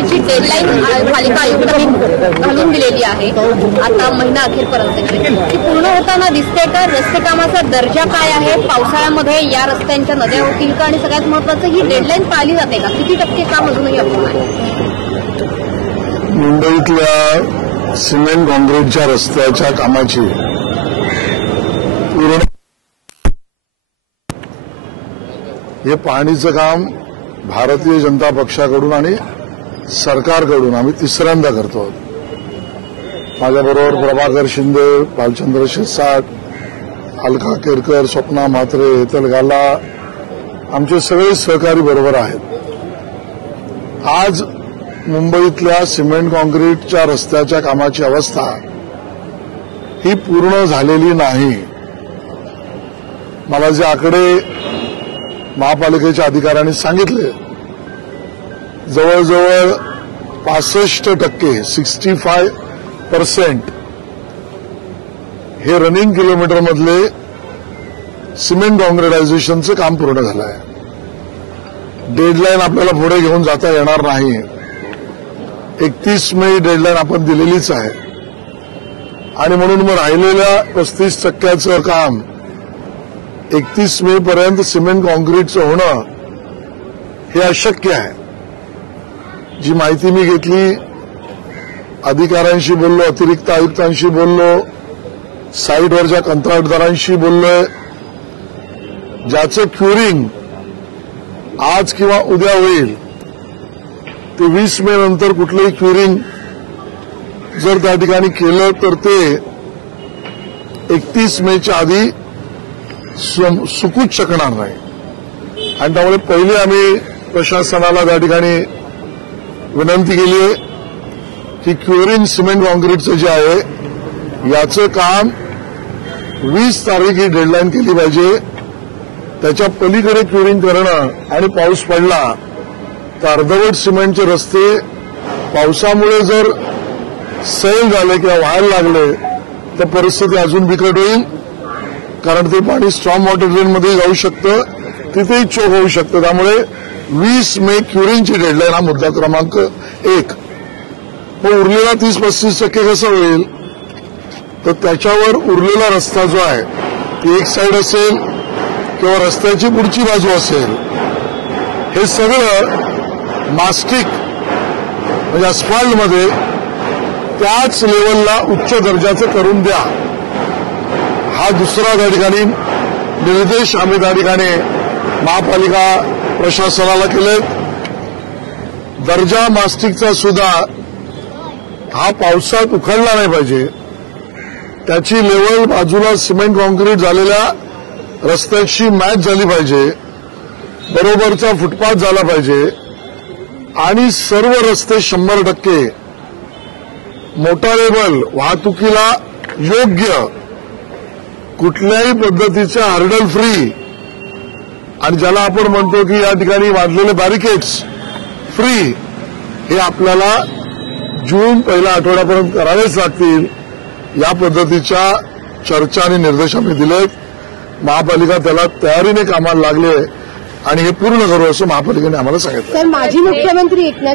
जी deadline पालिका आयुक्तांनी घालून दिलेली आहे आता महिना अखेरपर्यंतची, ती पूर्ण होताना दिसते का? रस्ते कामाचा दर्जा काय आहे? पावसाळ्यामध्ये या रस्त्यांच्या नद्या होतील का? आणि सगळ्यात महत्त्वाचं, ही डेडलाईन पाळली जाते का? किती टक्के काम अजूनही अपूर्ण आहे? मुंबईतल्या सिमेंट काँक्रीटच्या रस्त्याच्या कामाची पूर्ण हे पाहणीचं काम भारतीय जनता पक्षाकडून आणि सरकारकडून आम्ही तिसऱ्यांदा करतो. माझ्याबरोबर प्रभाकर शिंदे, भालचंद्र शिरसाट, अलका केरकर, स्वप्ना म्हात्रे, हेतल गाला, आमचे सगळे सहकारी बरोबर आहेत. आज मुंबईतल्या सिमेंट काँक्रीटच्या रस्त्याच्या कामाची अवस्था ही पूर्ण झालेली नाही. मला जे आकडे महापालिकेच्या अधिकाऱ्यांनी सांगितले, जवळजवळ 65% 65% हे रनिंग किलोमीटरमधले सिमेंट काँक्रिटायझेशनचं काम पूर्ण झालं आहे. डेडलाईन आपल्याला पुढे घेऊन जाता येणार नाही. 31 मे डेडलाईन आपण दिलेलीच आहे आणि म्हणून मग राहिलेल्या 35% काम 31 मे पर्यंत सिमेंट काँक्रीटचं होणं हे अशक्य आहे. जी माहिती मी घेतली, अधिकाऱ्यांशी बोललो, अतिरिक्त आयुक्तांशी बोललो, साईटवरच्या कंत्राटदारांशी बोललोय, ज्याचं क्युरिंग आज किंवा उद्या होईल ते 20 मे नंतर कुठलंही क्युरिंग जर त्या ठिकाणी केलं तर ते 31 मेच्या आधी सुकूच शकणार नाही. आणि त्यामुळे पहिले आम्ही प्रशासनाला त्या ठिकाणी विनंती केली आहे की क्युरिंग सिमेंट काँक्रीटचं जे आहे याचं काम 20 तारीख ही डेडलाईन केली पाहिजे. त्याच्या पलीकडे क्युरिंग करणं आणि पाऊस पडला तर अर्धवट सिमेंटचे रस्ते पावसामुळे जर सैल झाले किंवा व्हायला लागले तर परिस्थिती अजून बिकट होईल. कारण ते पाणी स्ट्रॉम वॉटर ड्रेनमध्ये जाऊ शकतं, तिथेही चोक होऊ शकतं. त्यामुळे 20 मे क्युरिंगची डेडलाईन हा मुद्दा क्रमांक 1. मग उरलेला 30-35% कसं होईल? तर त्याच्यावर उरलेला रस्ता जो आहे ती एक साईड असेल किंवा रस्त्याची पुढची बाजू असेल, हे सगळं मास्टिक म्हणजे अस्फाल्टमध्ये त्याच लेवलला उच्च दर्जाचं करून द्या. हा दुसरा त्या ठिकाणी निर्देश आम्ही त्या ठिकाणी महापालिका प्रशासनाला केले. दर्जा मास्टिकचा सुद्धा हा पावसात उखडला नाही पाहिजे. त्याची लेवल बाजूला सिमेंट काँक्रीट झालेल्या रस्त्याची मॅच झाली पाहिजे, बरोबरचा फुटपाथ झाला पाहिजे आणि सर्व रस्ते 100% मोटारेबल, वाहतुकीला योग्य, कुठल्याही पद्धतीच्या हर्डल फ्री आणि ज्याला आपण म्हणतो की या ठिकाणी वाढलेले बॅरिकेड्स फ्री, हे आपल्याला जून पहिल्या आठवड्यापर्यंत करावेच लागतील. या पद्धतीच्या चर्चा आणि निर्देश आम्ही दिलेत. महापालिका त्याला तयारीने कामाला लागले आणि हे पूर्ण करू असं महापालिकेने आम्हाला सांगितलं. सर, माजी मुख्यमंत्री एकनाथ